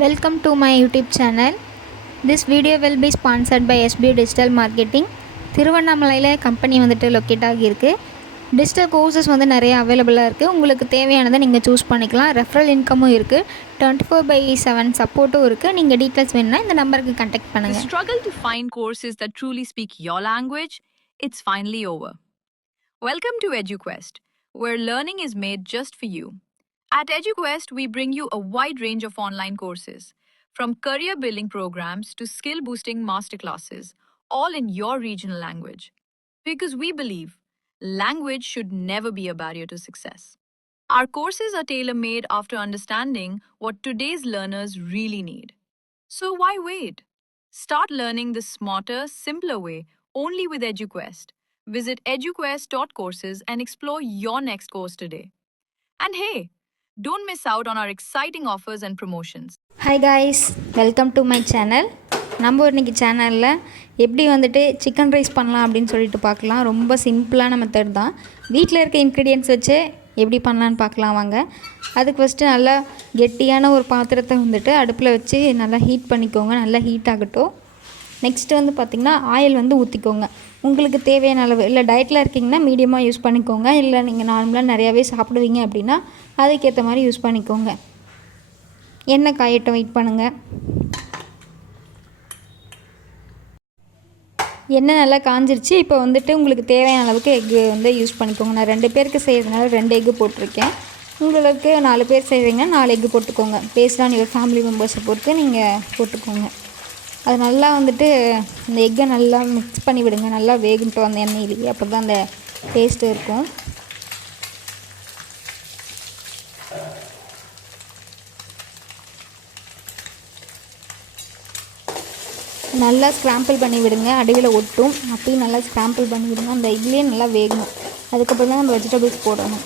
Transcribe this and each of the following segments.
Welcome to my YouTube channel. This video will be sponsored by SB Digital Marketing. திருவண்ணாமலையில் company வந்துட்டு locate ஆகியிருக்கு. Digital courses வந்து நிறைய அவைலபிளாக இருக்குது. உங்களுக்கு தேவையானதை நீங்கள் சூஸ் பண்ணிக்கலாம். ரெஃபரல் இன்கமும் இருக்குது. 24/7 சப்போர்ட்டும் இருக்குது. நீங்கள் டீட்டெயில்ஸ் வேணும்னா இந்த நம்பருக்கு கான்டாக்ட் பண்ணுங்கள். The struggle to find courses that truly speak your language, it's finally over. Welcome to EduQuest, where learning is made just for you. At EduQuest, we bring you a wide range of online courses, from career building programs to skill boosting masterclasses, all in your regional language. Because we believe language should never be a barrier to success. Our courses are tailor made after understanding what today's learners really need. So why wait? Start learning the smarter, simpler way only with EduQuest. Visit eduquest.courses and explore your next course today. And hey, don't miss out on our exciting offers and promotions. Hi guys, welcome to my channel. நம்ம இன்றைக்கி சேனலில் எப்படி வந்துட்டு chicken rice பண்ணலாம் அப்படின்னு சொல்லிட்டு பார்க்கலாம். ரொம்ப சிம்பிளான மெத்தட் தான். வீட்டில் இருக்க இன்க்ரீடியன்ட்ஸ் வச்சு எப்படி பண்ணலான்னு பார்க்கலாம் வாங்க. அதுக்கு ஃபஸ்ட்டு நல்லா கெட்டியான ஒரு பாத்திரத்தை வந்துட்டு அடுப்பில் வச்சு நல்லா ஹீட் பண்ணிக்கோங்க. நல்லா ஹீட் ஆகட்டும். நெக்ஸ்ட்டு வந்து பார்த்திங்கன்னா ஆயில் வந்து ஊற்றிக்கோங்க. உங்களுக்கு தேவையான அளவு. இல்லை டயட்டில் இருக்கீங்கன்னா மீடியமாக யூஸ் பண்ணிக்கோங்க. இல்லை நீங்கள் நார்மலாக நிறையாவே சாப்பிடுவீங்க அப்படின்னா அதுக்கேற்ற மாதிரி யூஸ் பண்ணிக்கோங்க. எண்ணெய் காயட்டும், வெயிட் பண்ணுங்கள். எண்ணெய் நல்லா காஞ்சிருச்சு. இப்போ வந்துட்டு உங்களுக்கு தேவையான அளவுக்கு எக்கு வந்து யூஸ் பண்ணிக்கோங்க. நான் 2 பேருக்கு செய்கிறதுனால 2 எக்கு போட்டிருக்கேன். உங்களுக்கு 4 பேர் செய்கிறீங்கன்னா 4 எக்கு போட்டுக்கோங்க. பேஸ்ட் ஆன் யுவர் ஃபேமிலி மெம்பர்ஸை பொறுத்து நீங்கள் போட்டுக்கோங்க. அது நல்லா வந்துட்டு இந்த எக்கை நல்லா மிக்ஸ் பண்ணி விடுங்க. நல்லா வேகட்டும் அந்த எண்ணெயிலேயே. அப்போ தான் அந்த டேஸ்ட்டு இருக்கும். நல்லா ஸ்க்ராம்பிள் பண்ணி விடுங்க. அடியில் ஒட்டும். அப்பயும் நல்லா ஸ்க்ராம்பிள் பண்ணி விடுங்க. அந்த இதுலேயே நல்லா வேகணும். அதுக்கப்புறம் தான் நம்ம வெஜிடபிள்ஸ் போடணும்.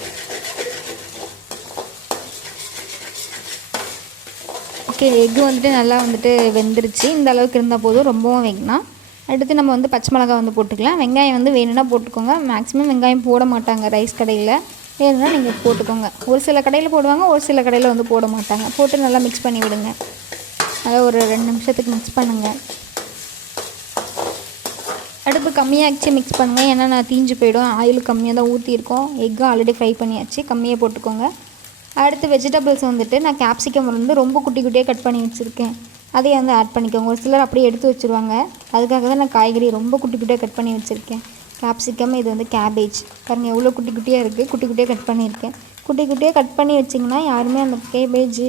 ஓகே, எக்கு வந்துட்டு நல்லா வந்துட்டு வெந்துருச்சு. இந்த அளவுக்கு இருந்தால் போதும், ரொம்பவும் வேகணும். அடுத்து நம்ம வந்து பச்சை மிளகாய் வந்து போட்டுக்கலாம். வெங்காயம் வந்து வேணும்னா போட்டுக்கோங்க. மேக்ஸிமம் வெங்காயம் போட மாட்டாங்க ரைஸ் கடையில். வேணும்னா நீங்கள் போட்டுக்கோங்க. ஒரு சில கடையில் போடுவாங்க, ஒரு சில கடையில் வந்து போட மாட்டாங்க. போட்டு நல்லா மிக்ஸ் பண்ணி விடுங்க. நல்லா ஒரு 2 நிமிஷத்துக்கு மிக்ஸ் பண்ணுங்கள். அடுப்பு கம்மியாகிச்சு மிக்ஸ் பண்ணுங்கள். ஏன்னா நான் தீஞ்சு போயிடும். ஆயில் கம்மியாக தான் ஊற்றிருக்கோம். எக்கும் ஆல்ரெடி ஃப்ரை பண்ணியாச்சு. கம்மியாக போட்டுக்கோங்க. அடுத்து வெஜிடபிள்ஸ் வந்துட்டு நான் கேப்சிகம் வந்து ரொம்ப குட்டி குட்டியாக கட் பண்ணி வச்சுருக்கேன். அதையும் வந்து ஆட் பண்ணிக்கோங்க. ஒரு சிலர் அப்படியே எடுத்து வச்சுருவாங்க. அதுக்காக தான் நான் காய்கறி ரொம்ப குட்டி குட்டியாக கட் பண்ணி வச்சுருக்கேன். கேப்சிகம், இது வந்து கேபேஜ். பாருங்கள் எவ்வளோ குட்டி குட்டியாக இருக்குது. குட்டி குட்டியாக கட் பண்ணியிருக்கேன். குட்டி குட்டியாக கட் பண்ணி வச்சிங்கன்னா யாருமே அந்த கேபேஜ்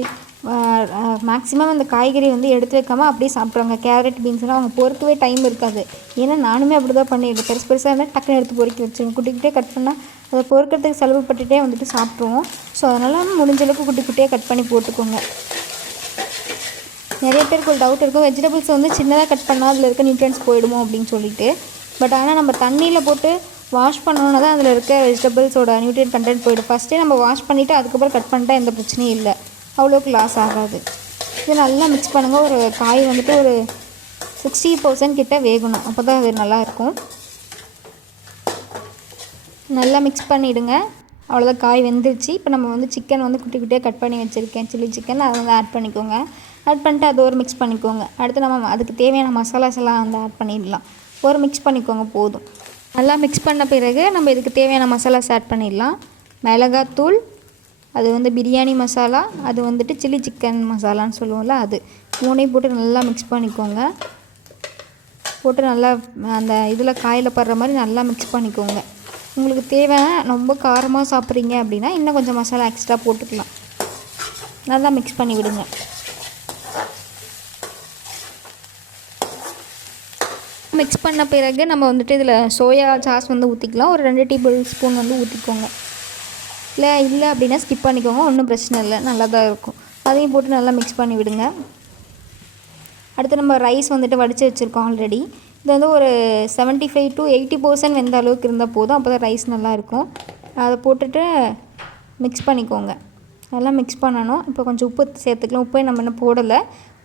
மேக்ஸிமம் அந்த காய்கறி வந்து எடுத்து வைக்காமல் அப்படியே சாப்பிட்ருவாங்க. கேரட், பீன்ஸ்லாம் அவங்க பொறுக்கவே டைம் இருக்காது. ஏன்னா நானுமே அப்படி தான் பண்ணியிருக்கேன். பெருசு பெருசாக இருந்தால் டக்குன்னு எடுத்து பொறுக்கி வச்சுருங்க. குட்டி குட்டியாக கட் பண்ணால் அதை பொறுக்கிறதுக்கு செலவு பட்டுகிட்டே வந்துட்டு சாப்பிட்ருவோம். ஸோ அதனால் முடிஞ்சளவுக்கு குட்டி குட்டியாக கட் பண்ணி போட்டுக்கோங்க. நிறைய பேருக்கு ஒரு டவுட் இருக்கும், வெஜிடபிள்ஸ் வந்து சின்னதாக கட் பண்ணால் அதில் இருக்க நியூட்ரியன்ஸ் போயிடுமோ அப்படின்னு சொல்லிட்டு. பட் ஆனால் நம்ம தண்ணியில் போட்டு வாஷ் பண்ணோன்னா தான் அதில் இருக்க வெஜிடபிள்ஸோட நியூட்ரியன் கண்டென்ட் போயிடும். ஃபஸ்ட்டே நம்ம வாஷ் பண்ணிவிட்டு அதுக்கப்புறம் கட் பண்ணிட்டா எந்த பிரச்சனையும் இல்லை. அவ்வளோக்கு லாஸ் ஆகாது. இது நல்லா மிக்ஸ் பண்ணுங்கள். ஒரு காய் வந்துட்டு ஒரு 60% கிட்ட வேகணும். அப்போ தான் அது நல்லாயிருக்கும். நல்லா மிக்ஸ் பண்ணிவிடுங்க. அவ்வளோதான், காய் வெந்துருச்சு. இப்போ நம்ம வந்து சிக்கன் வந்து குட்டி குட்டியாக கட் பண்ணி வச்சுருக்கேன். சில்லி சிக்கன், அதை வந்து ஆட் பண்ணிக்கோங்க. ஆட் பண்ணிட்டு அது ஒரு மிக்ஸ் பண்ணிக்கோங்க. அடுத்து நம்ம அதுக்கு தேவையான மசாலாஸ் எல்லாம் வந்து ஆட் பண்ணிடலாம். ஒரு மிக்ஸ் பண்ணிக்கோங்க போதும். நல்லா மிக்ஸ் பண்ண பிறகு நம்ம இதுக்கு தேவையான மசாலாஸ் ஆட் பண்ணிடலாம். மிளகாத்தூள், அது வந்து பிரியாணி மசாலா, அது வந்துட்டு சில்லி சிக்கன் மசாலான்னு சொல்லுவோம்ல, அது 3ஐயும் போட்டு நல்லா மிக்ஸ் பண்ணிக்கோங்க. போட்டு நல்லா அந்த இதில் காயில் படுற மாதிரி நல்லா மிக்ஸ் பண்ணிக்கோங்க. உங்களுக்கு தேவையான ரொம்ப காரமாக சாப்பிட்றீங்க அப்படின்னா இன்னும் கொஞ்சம் மசாலா எக்ஸ்ட்ரா போட்டுக்கலாம். நல்லா மிக்ஸ் பண்ணி விடுங்க. மிக்ஸ் பண்ண பிறகு நம்ம வந்துட்டு இதில் சோயா சாஸ் வந்து ஊற்றிக்கலாம். ஒரு 2 டேபிள் ஸ்பூன் வந்து ஊற்றிக்கோங்க. இல்லை அப்படின்னா ஸ்கிப் பண்ணிக்கோங்க, ஒன்றும் பிரச்சனை இல்லை, நல்லா தான் இருக்கும். அதையும் போட்டு நல்லா மிக்ஸ் பண்ணி விடுங்க. அடுத்து நம்ம ரைஸ் வந்துட்டு வடித்து வச்சுருக்கோம் ஆல்ரெடி. இது வந்து ஒரு 75 to 80% வெந்த அளவுக்கு இருந்தால் போதும். அப்போ தான் ரைஸ் நல்லாயிருக்கும். அதை போட்டுட்டு மிக்ஸ் பண்ணிக்கோங்க. நல்லா மிக்ஸ் பண்ணணும். இப்போ கொஞ்சம் உப்பு சேர்த்துக்கலாம். உப்பே நம்ம இன்னும் போடலை.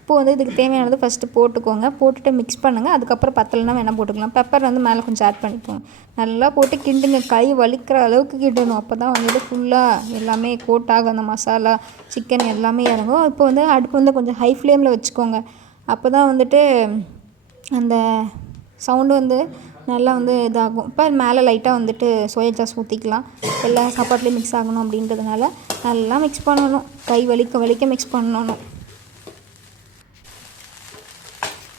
உப்பு வந்து இதுக்கு தேவையானது ஃபஸ்ட்டு போட்டுக்கோங்க. போட்டுட்டு மிக்ஸ் பண்ணுங்கள். அதுக்கப்புறம் பத்தலைன்னா வேணால் போட்டுக்கலாம். பெப்பர் வந்து மேலே கொஞ்சம் ஆட் பண்ணிக்கோங்க. நல்லா போட்டு கிண்டுங்க. கை வலிக்கிற அளவுக்கு கிண்டணும். அப்போ தான் வந்துட்டு ஃபுல்லாக எல்லாமே கோட் ஆகும். அந்த மசாலா சிக்கன் எல்லாமே இறங்கும். இப்போ வந்து அடுப்பு வந்து கொஞ்சம் ஹை ஃப்ளேமில் வச்சுக்கோங்க. அப்போ தான் வந்துட்டு அந்த சவுண்டு வந்து நல்லா வந்து இதாகும். இப்போ மேலே லைட்டாக வந்துட்டு சோயா சாஸ் ஊற்றிக்கலாம். எல்லா சாப்பாட்லேயும் மிக்ஸ் ஆகணும் அப்படின்றதுனால நல்லா மிக்ஸ் பண்ணணும். கை வலிக்க மிக்ஸ் பண்ணணும்.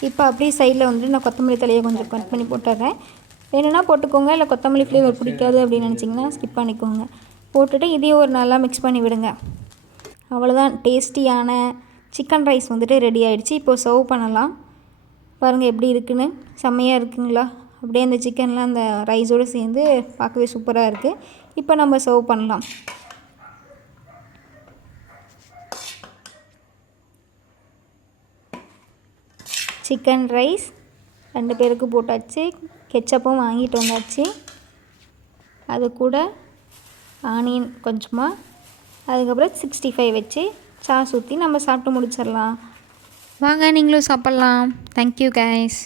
இப்போ அப்படியே சைடில் வந்துட்டு நான் கொத்தமல்லி தலையை கொஞ்சம் கட் பண்ணி போட்டுடுறேன். வேணும்னா போட்டுக்கோங்க, இல்லை கொத்தமல்லி ஃப்ளேவர் பிடிக்காது அப்படின்னு நினச்சிங்கன்னா ஸ்கிப் பண்ணிக்கோங்க. போட்டுட்டு இதையும் ஒரு நல்லா மிக்ஸ் பண்ணி விடுங்க. அவ்வளோதான், டேஸ்டியான சிக்கன் ரைஸ் வந்துட்டு ரெடி ஆகிடுச்சு. இப்போது சர்வ் பண்ணலாம். பாருங்கள் எப்படி இருக்குன்னு. செம்மையாக இருக்குங்களா? அப்படியே அந்த சிக்கன்லாம் அந்த ரைஸோடு சேர்ந்து பார்க்கவே சூப்பராக இருக்குது. இப்போ நம்ம சர்வ் பண்ணலாம். சிக்கன் ரைஸ் 2 பேருக்கு போட்டாச்சு. கெச்சப்பும் வாங்கிட்டு வந்தாச்சு. அது கூட ஆனியன் கொஞ்சமாக, அதுக்கப்புறம் 65 வச்சு சாஸ் ஊற்றி நம்ம சாப்பிட்டு முடிச்சிடலாம். வாங்க நீங்களும் சாப்பிட்லாம். Thank you guys.